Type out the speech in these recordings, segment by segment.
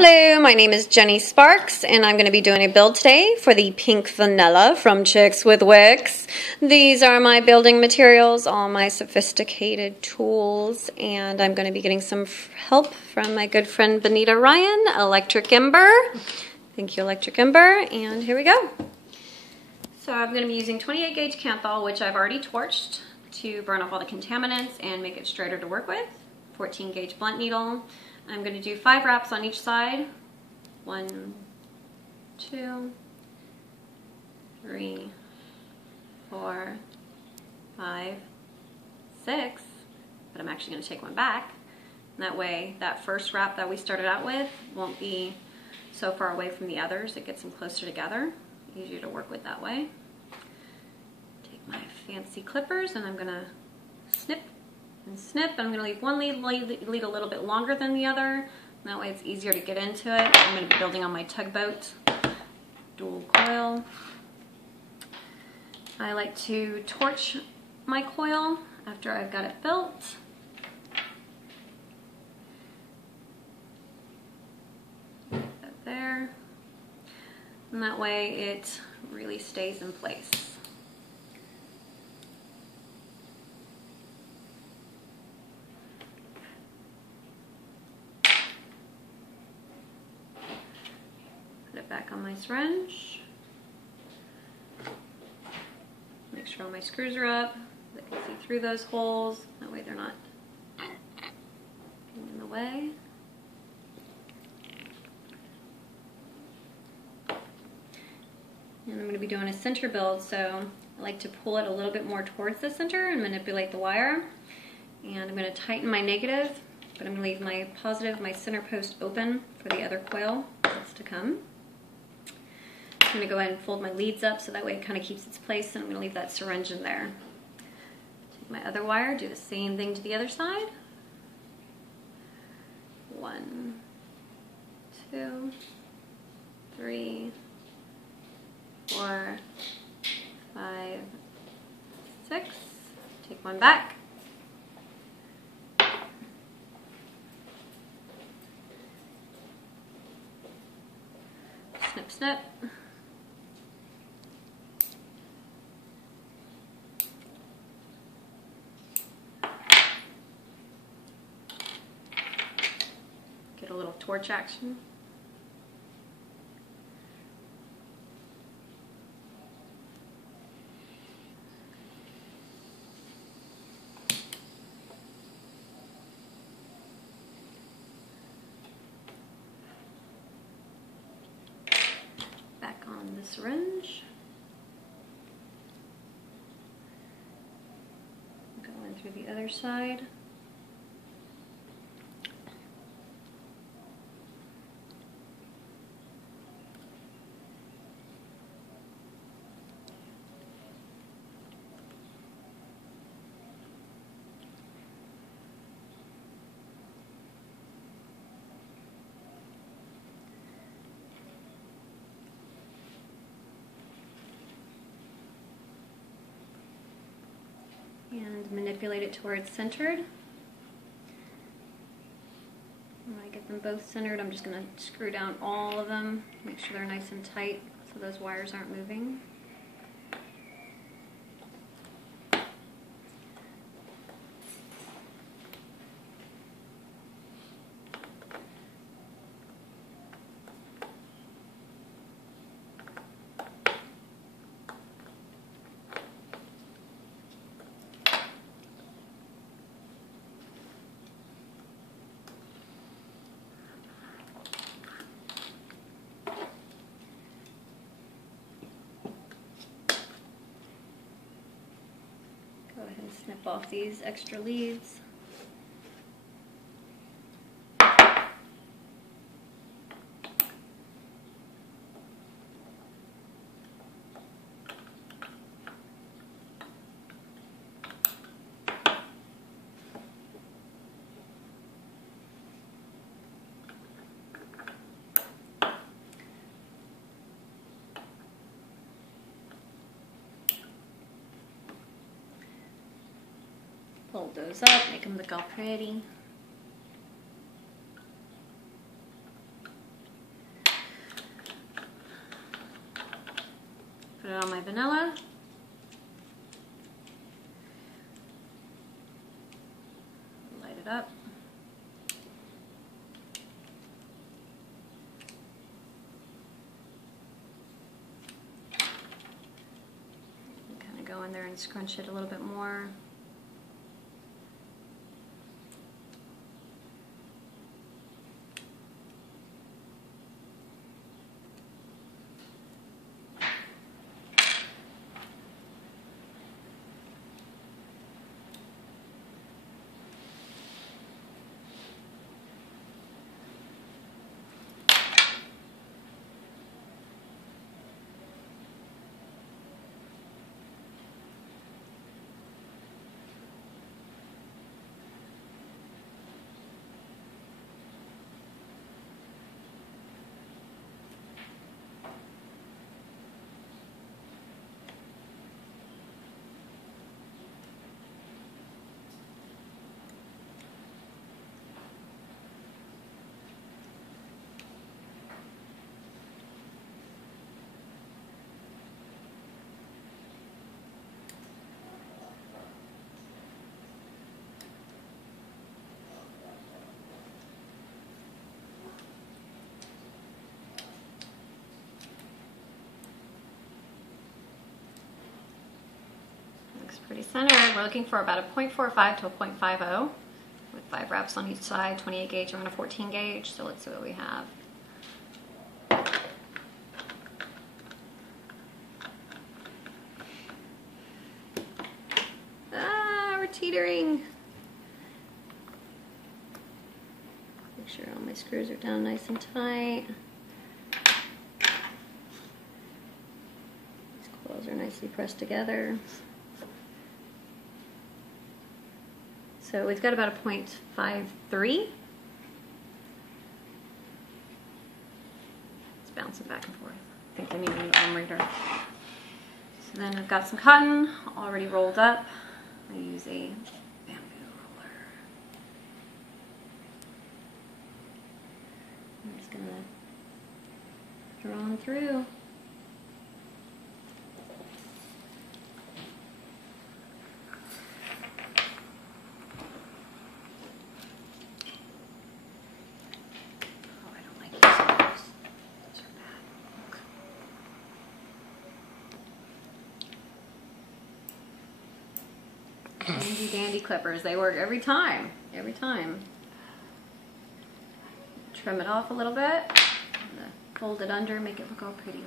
Hello, my name is Jenny Sparks, and I'm going to be doing a build today for the pink vanilla from Chicks with Wicks. These are my building materials, all my sophisticated tools, and I'm going to be getting some help from my good friend Benita Ryan, Electric Ember. Thank you, Electric Ember, and here we go. So I'm going to be using 28 gauge kanthal, which I've already torched to burn off all the contaminants and make it straighter to work with. 14 gauge blunt needle. I'm going to do 5 wraps on each side. 1, 2, 3, 4, 5, 6. But I'm actually going to take one back. And that way, that first wrap that we started out with won't be so far away from the others. It gets them closer together. Easier to work with that way. Take my fancy clippers and I'm going to snip and snip. I'm going to leave one lead a little bit longer than the other. That way it's easier to get into it. I'm going to be building on my Tugboat dual coil. I like to torch my coil after I've got it built. Put that there. And that way it really stays in place. Put it back on my syringe. Make sure all my screws are up. I can see through those holes. That way they're not getting in the way. And I'm going to be doing a center build, so I like to pull it a little bit more towards the center and manipulate the wire. And I'm going to tighten my negative, but I'm going to leave my positive, my center post open for the other coil that's to come. I'm going to go ahead and fold my leads up so that way it kind of keeps its place, and I'm going to leave that syringe in there. Take my other wire, do the same thing to the other side. 1, 2, 3, 4, 5, 6. Take one back. Snip, snip. Get a little torch action. Back on the syringe. Going through the other side. And manipulate it to where it's centered. When I get them both centered, I'm just going to screw down all of them, make sure they're nice and tight so those wires aren't moving. Go ahead and snip off these extra leads. Fold those up, make them look all pretty. Put it on my vanilla. Light it up. Kind of go in there and scrunch it a little bit more. Pretty centered. We're looking for about a 0.45 to a 0.50 with 5 wraps on each side, 28 gauge around a 14 gauge. So let's see what we have. Ah, we're teetering. Make sure all my screws are down nice and tight. These coils are nicely pressed together. So we've got about a 0.53. It's bouncing back and forth. I think I need a new ohm reader. So then I've got some cotton already rolled up. I use a bamboo roller. I'm just gonna draw on through. Handy dandy clippers, they work every time, every time. Trim it off a little bit, fold it under, make it look all pretty like.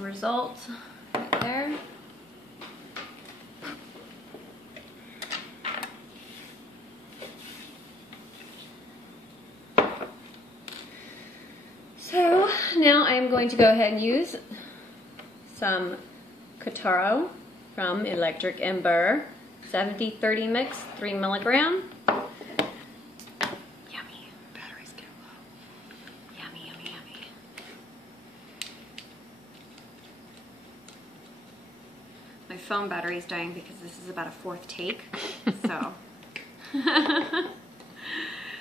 Result right there. So now I'm going to go ahead and use some Kataro from Electric Ember, 70-30 mix, 3 milligram. Yummy. Batteries get low. Yummy, yummy, yummy. My phone battery is dying because this is about a 4th take, so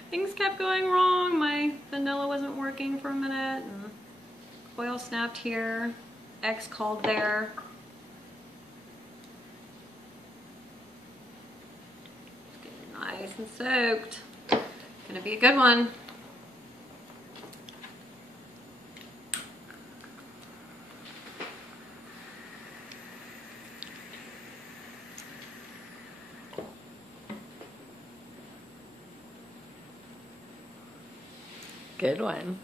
things kept going wrong. My vanilla wasn't working for a minute, and coil snapped here, X called there. Nice and soaked. Gonna be a good one. Good one.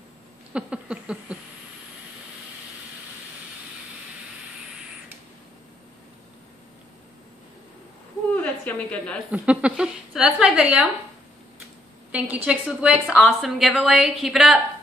Ooh, that's yummy goodness. So that's my video. Thank you, Chicks with Wicks. Awesome giveaway. Keep it up.